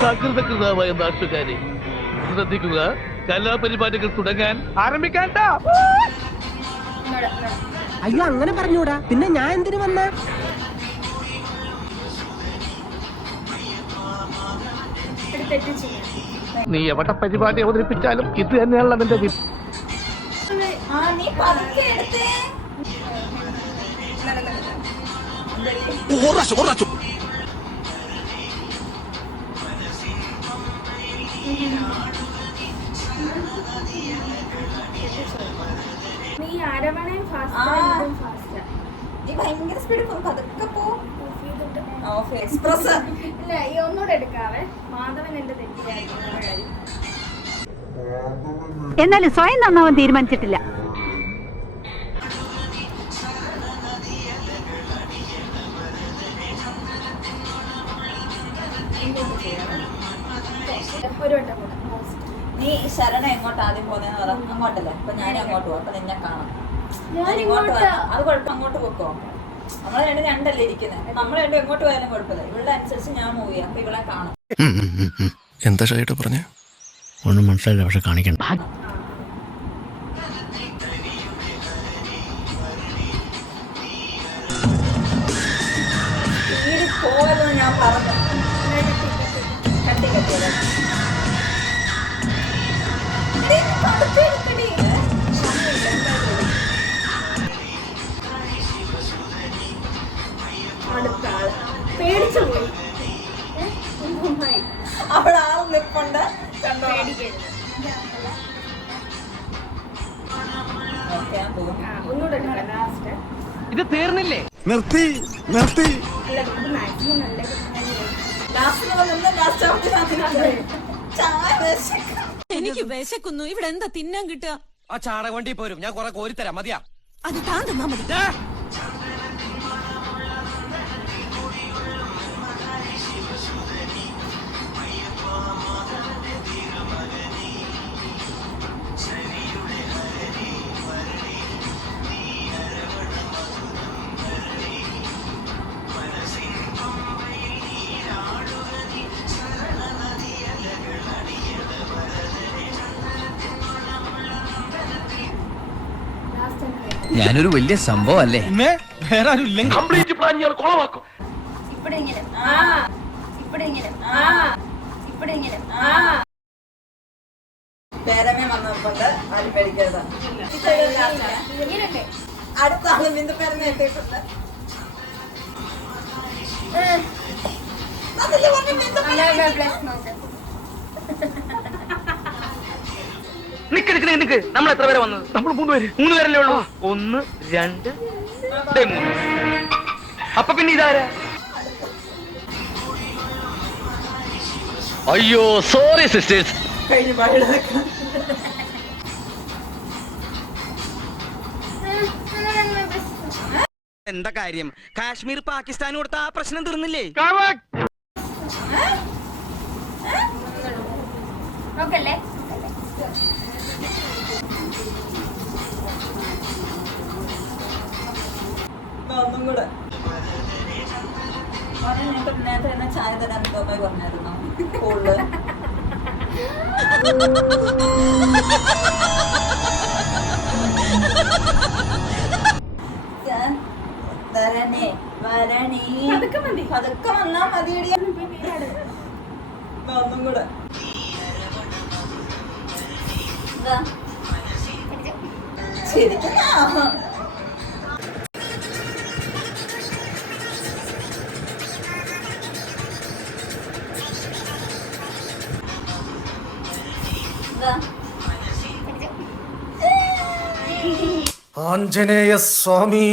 സകൃതകൃതമായ നാട്ടുകാരെ ശ്രദ്ധിക്കുക, കലാപരിപാടികൾ തുടങ്ങാൻ ആരംഭിക്കാൻ. അയ്യോ അങ്ങനെ പറഞ്ഞൂടാ, പിന്നെ ഞാൻ എന്തിനു വന്ന? നീ എവിടെ പരിപാടി അവതരിപ്പിച്ചാലും ഇത് തന്നെയാണല്ലോ നിന്റെ വിധി. നീ ഭയങ്കര സ്പീഡ് പതുക്കെ പോ. എക്സ്പ്രസ് ഒന്നുകൂടെ എടുക്കാവേ. മാധവൻ എന്റെ തെറ്റിയായി. എന്നാലും സ്വയം നന്നാവാൻ തീരുമാനിച്ചിട്ടില്ല. നീ ശരണ എങ്ങോട്ട് ആദ്യം പോന്നെന്ന് പറ. അങ്ങോട്ടല്ലേ? അപ്പൊ ഞാൻ അങ്ങോട്ട് പോകും. അപ്പൊ നിന്നെ കാണാം. അത് കുഴപ്പം, അങ്ങോട്ട് പോക്കോ. നമ്മളെ രണ്ടല്ലേ ഇരിക്കുന്നത്. നമ്മളെ രണ്ടും എങ്ങോട്ട് പോയാലും കുഴപ്പമില്ല. ഇവളുടെ അനുസരിച്ച് ഞാൻ മൂവ് ചെയ്യാം. അപ്പൊ ഇവളെ കാണാം. എന്താ ഷൈട്ട് പറഞ്ഞ? ഒന്നും മനസ്സിലായില്ല, പക്ഷെ കാണിക്കണ്ട. പോവല്ലോ ഞാൻ പറഞ്ഞു. കട്ടി കട്ടിയല്ലേ അവിടെ ആൾ നിൽപ്പുണ്ട്. കണ്ടോ? ഇത് തീർന്നില്ലേ? നിർത്തി നിർത്തി. എനിക്ക് വിശക്കുന്നു. ഇവിടെ എന്താ തിന്നാൻ കിട്ടുക? ആ ചാടക വണ്ടി പോരും, ഞാൻ കുറെ കോരിത്തരാം. മതിയാ? അത് താൻ തന്നാ മതി. ഞാനൊരു വലിയ സംഭവം അല്ലേ? വേറെ ആരും ഇല്ലെങ്കിൽ കംപ്ലീറ്റ് പ്ലാൻ ഞാൻ കൊളവാക്കും. പേരമേ വന്നപ്പോണ്ട് ആരും പേടിക്കരുത്. അടുത്ത ആള് ബിന്ദു പേരമേ എത്തിയിട്ടുണ്ട്. നിക്ക് നമ്മൾ എത്ര പേരെ വന്നത്? നമ്മൾ 3 പേരല്ലേ ഉള്ളൂ. 1 2 3. അപ്പൊ പിന്നെ ഇതാരാ? അയ്യോ സോറി സിസ്റ്റേഴ്സ്. കഴിഞ്ഞ പാടില്ല. എന്താ കാര്യം? കാശ്മീർ പാകിസ്ഥാൻ കൊടുത്ത ആ പ്രശ്നം തീർന്നില്ലേ? ഒന്നും കൂടെ നേരത്തെ തന്നെ ചായ തരാൻ തോന്നായി പറഞ്ഞായിരുന്നു സ്കൂളില്. വരണേ വരണേ പതുക്കെ വന്നാ മതിയടി. ഒന്നും കൂടെ ശരിക്കും ആഞ്ജനേയ സ്വാമി.